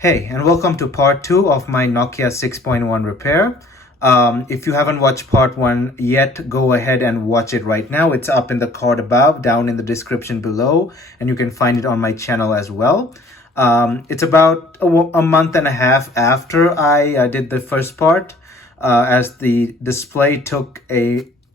Hey, and welcome to part 2 of my Nokia 6.1 repair. If you haven't watched part 1 yet, go ahead and watch it right now. It's up in the card above, down in the description below, and you can find it on my channel as well. It's about a month and a half after I did the first part, as the display took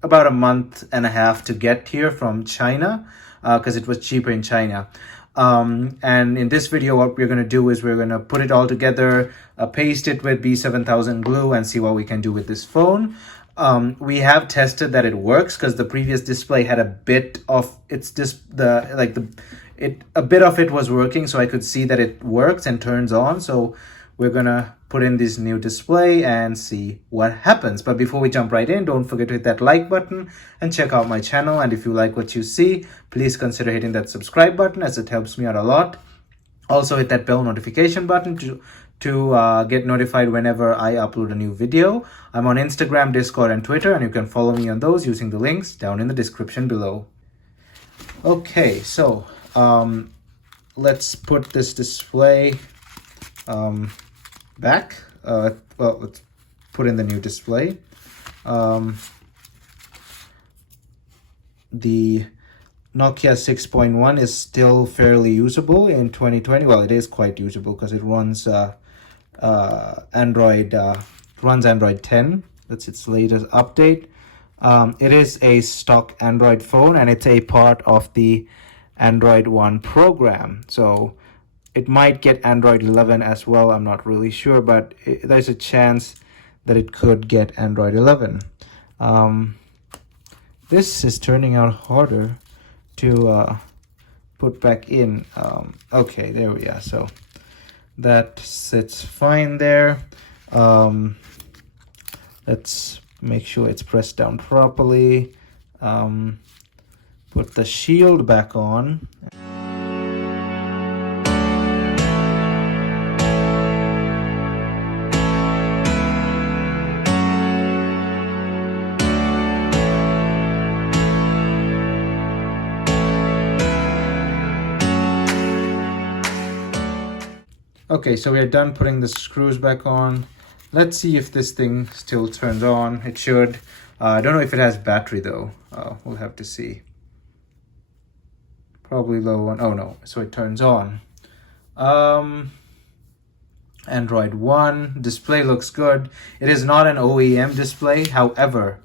about a month and a half to get here from China, because it was cheaper in China. And in this video, what we're going to do is we're going to put it all together, paste it with B7000 glue, and see what we can do with this phone. We have tested that it works because the previous display had a bit of a bit of it was working, so I could see that it works and turns on. So we're gonna put in this new display and see what happens. But before we jump right in, don't forget to hit that like button and check out my channel. And if you like what you see, please consider hitting that subscribe button, as it helps me out a lot. Also hit that bell notification button to get notified whenever I upload a new video. I'm on Instagram, Discord, and Twitter, and you can follow me on those using the links down in the description below. Okay, so let's put this display back. Well, let's put in the new display. The Nokia 6.1 is still fairly usable in 2020. Well, it is quite usable because it runs Android 10. That's its latest update. It is a stock Android phone, and it's a part of the Android One program. So it might get Android 11 as well. I'm not really sure, but there's a chance that it could get Android 11. This is turning out harder to put back in. Okay, there we are. So that sits fine there. Let's make sure it's pressed down properly. Put the shield back on. Okay, so we're done putting the screws back on. Let's see if this thing still turns on. It should. I don't know if it has battery though. We'll have to see. Probably low on. Oh no, so it turns on. Android One display looks good. It is not an OEM display, however,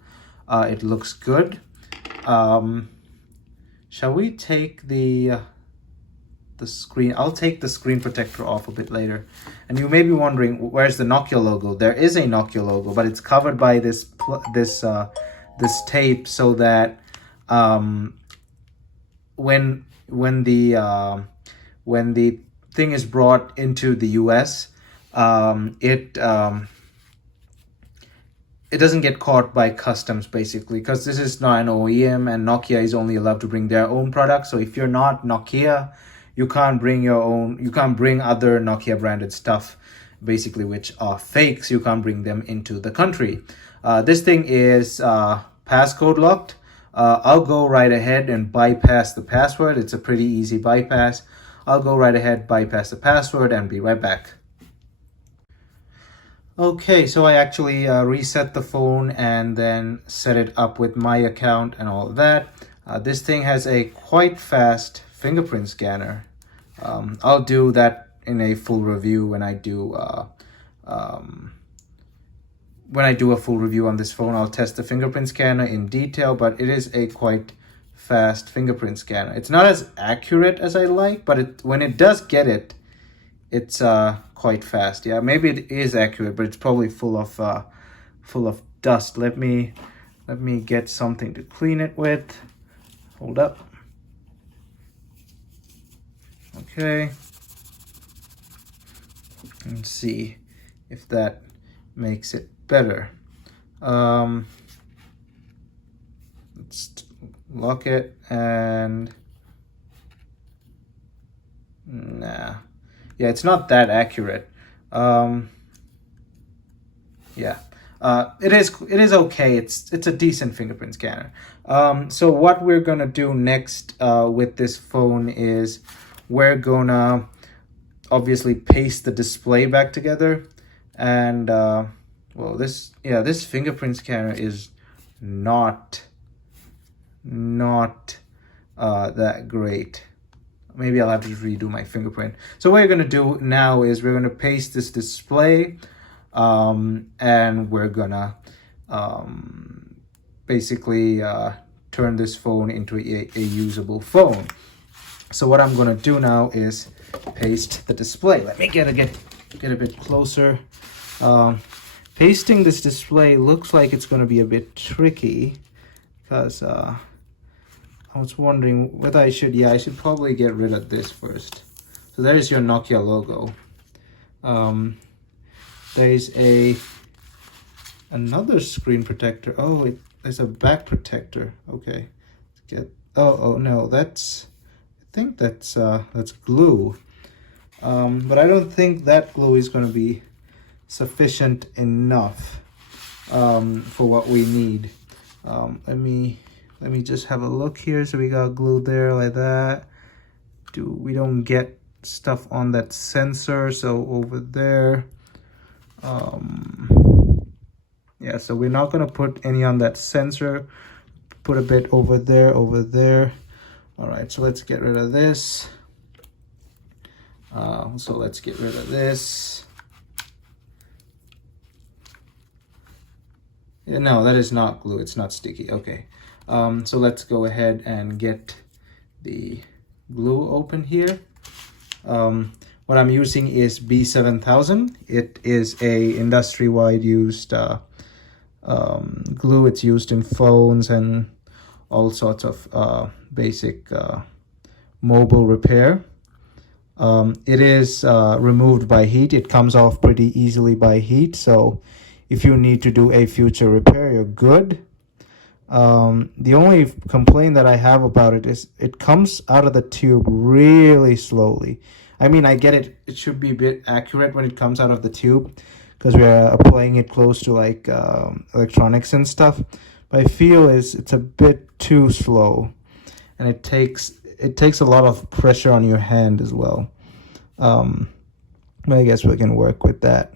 it looks good. Shall we take the screen? I'll take the screen protector off a bit later. And you may be wondering, where's the Nokia logo? There is a Nokia logo, but it's covered by this tape, so that when the thing is brought into the US, it doesn't get caught by customs, basically, because this is not an OEM, and Nokia is only allowed to bring their own products. So if you're not Nokia, you can't bring other Nokia branded stuff, basically, which are fakes. You can't bring them into the country. This thing is passcode locked. I'll go right ahead and bypass the password. It's a pretty easy bypass. I'll go right ahead, bypass the password, and be right back. Okay, so I actually reset the phone and then set it up with my account and all of that. This thing has a quite fast fingerprint scanner. I'll do that in a full review when I do a full review on this phone. I'll test the fingerprint scanner in detail, but it is a quite fast fingerprint scanner. It's not as accurate as I like, but when it does get it, it's quite fast. Yeah, maybe it is accurate, but it's probably full of dust. Let me get something to clean it with. Hold up. Okay, let's see if that makes it better. Let's lock it, and nah, yeah, it's not that accurate. Yeah, it is okay. It's a decent fingerprint scanner. So what we're gonna do next with this phone is we're gonna obviously paste the display back together. And well, this fingerprint scanner is not that great. Maybe I'll have to redo my fingerprint. So what we're gonna do now is we're gonna paste this display, and we're gonna basically turn this phone into a usable phone. So what I'm gonna do now is paste the display. Let me get a bit closer. Pasting this display looks like it's gonna be a bit tricky, because I was wondering whether I should probably get rid of this first. So there is your Nokia logo. There's another screen protector. Oh, there's a back protector. Okay. Oh no, I think that's glue. But I don't think that glue is going to be sufficient enough for what we need. Let me just have a look here. So we got glue there like that. We don't get stuff on that sensor, so over there. Yeah, so we're not going to put any on that sensor. Put a bit over there. All right, so let's get rid of this. So let's get rid of this. Yeah, no, that is not glue. It's not sticky. Okay. So let's go ahead and get the glue open here. What I'm using is B7000. It is a industry-wide used glue. It's used in phones and all sorts of basic mobile repair. It is removed by heat. It comes off pretty easily by heat. So if you need to do a future repair, you're good. The only complaint that I have about it is it comes out of the tube really slowly. I mean, I get it. It should be a bit accurate when it comes out of the tube, because we're applying it close to like electronics and stuff. But I feel it's a bit too slow, and it takes a lot of pressure on your hand as well. But I guess we can work with that.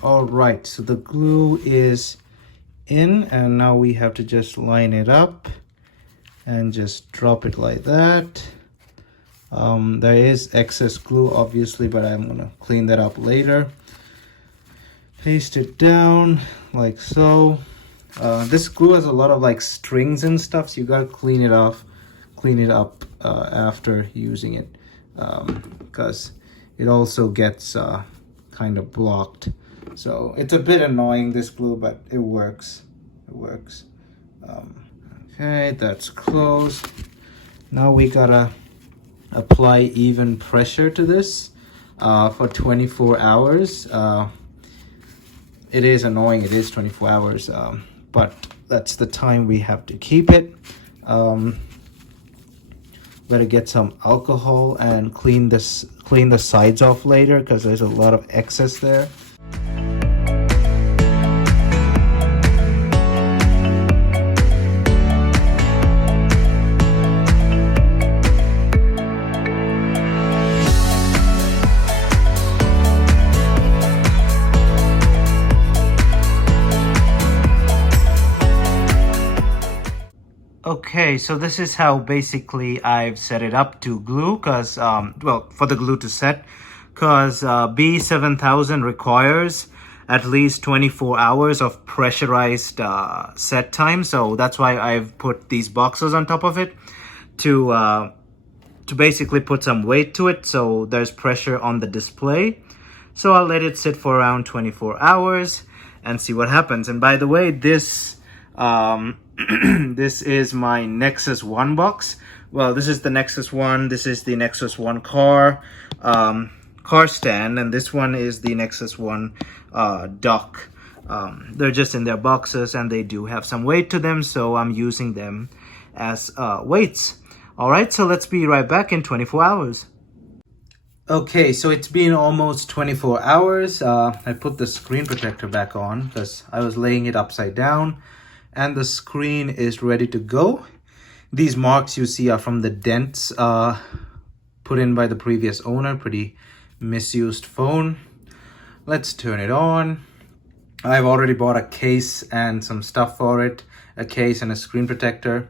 All right, so the glue is in, and now we have to just line it up and just drop it like that. There is excess glue obviously, but I'm gonna clean that up later. Paste it down like so. This glue has a lot of like strings and stuff, so you gotta clean it up after using it, because it also gets kind of blocked. So it's a bit annoying, this glue, but it works. Okay, that's closed. Now we gotta apply even pressure to this for 24 hours. It is annoying, it is 24 hours, but that's the time we have to keep it. Better get some alcohol and clean the sides off later, because there's a lot of excess there. Okay, so this is how basically I've set it up to glue, because well, for the glue to set, because B7000 requires at least 24 hours of pressurized set time. So that's why I've put these boxes on top of it to basically put some weight to it, so there's pressure on the display. So I'll let it sit for around 24 hours and see what happens. And by the way, this this is my Nexus 1 box. Well, this is the Nexus 1. This is the Nexus 1 car stand, and this one is the Nexus 1 dock. They're just in their boxes, and they do have some weight to them, so I'm using them as weights. All right, so let's be right back in 24 hours. Okay, so it's been almost 24 hours. I put the screen protector back on because I was laying it upside down, and the screen is ready to go. These marks you see are from the dents put in by the previous owner. Pretty misused phone. Let's turn it on. I've already bought a case and some stuff for it, a case and a screen protector.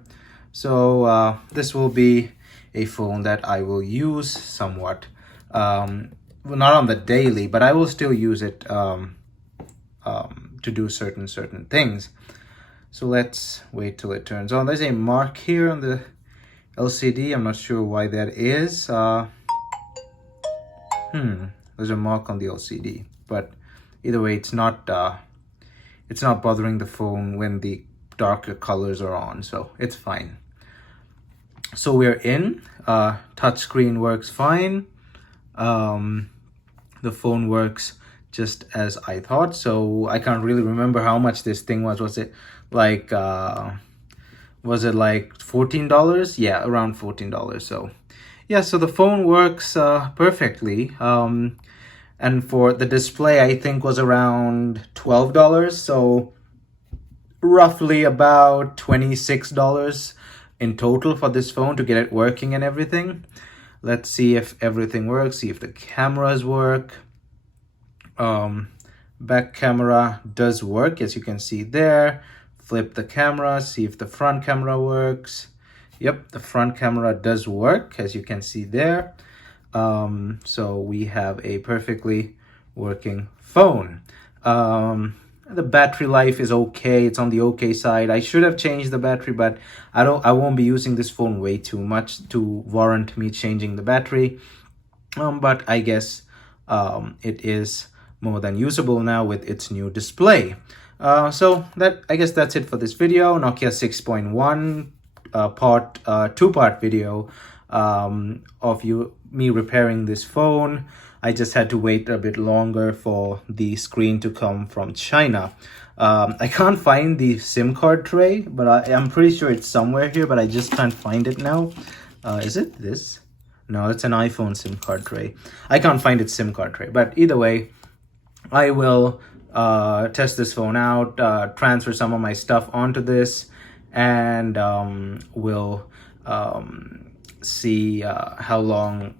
So this will be a phone that I will use somewhat. Well, not on the daily, but I will still use it to do certain things. So let's wait till it turns on. There's a mark here on the LCD. I'm not sure why that is. There's a mark on the LCD, but either way, it's not bothering the phone when the darker colors are on, so it's fine. So we're in. Touchscreen works fine. The phone works just as I thought. So I can't really remember how much this thing was. Was it like $14? Yeah, around $14. So yeah, so the phone works perfectly. And for the display, I think was around $12. So roughly about $26 in total for this phone to get it working and everything. Let's see if everything works, see if the cameras work. Back camera does work, as you can see there. Flip the camera, see if the front camera works. Yep, the front camera does work, as you can see there. So we have a perfectly working phone. The battery life is okay. It's on the okay side. I should have changed the battery, but I won't be using this phone way too much to warrant me changing the battery. But I guess it is more than usable now with its new display. So I guess that's it for this video. Nokia 6.1 two-part video of me repairing this phone. I just had to wait a bit longer for the screen to come from China. I can't find the SIM card tray, but I'm pretty sure it's somewhere here, but I just can't find it now. Is it this? No, it's an iPhone SIM card tray. I can't find its SIM card tray, but either way, I will test this phone out, transfer some of my stuff onto this, and we'll see how long,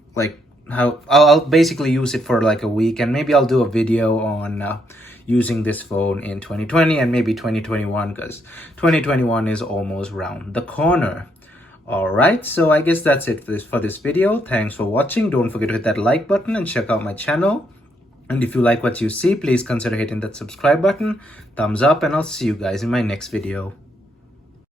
I'll basically use it for like a week, and maybe I'll do a video on using this phone in 2020 and maybe 2021, because 2021 is almost round the corner. All right, so I guess that's it for this video. Thanks for watching. Don't forget to hit that like button and check out my channel. And if you like what you see, please consider hitting that subscribe button, thumbs up, and I'll see you guys in my next video.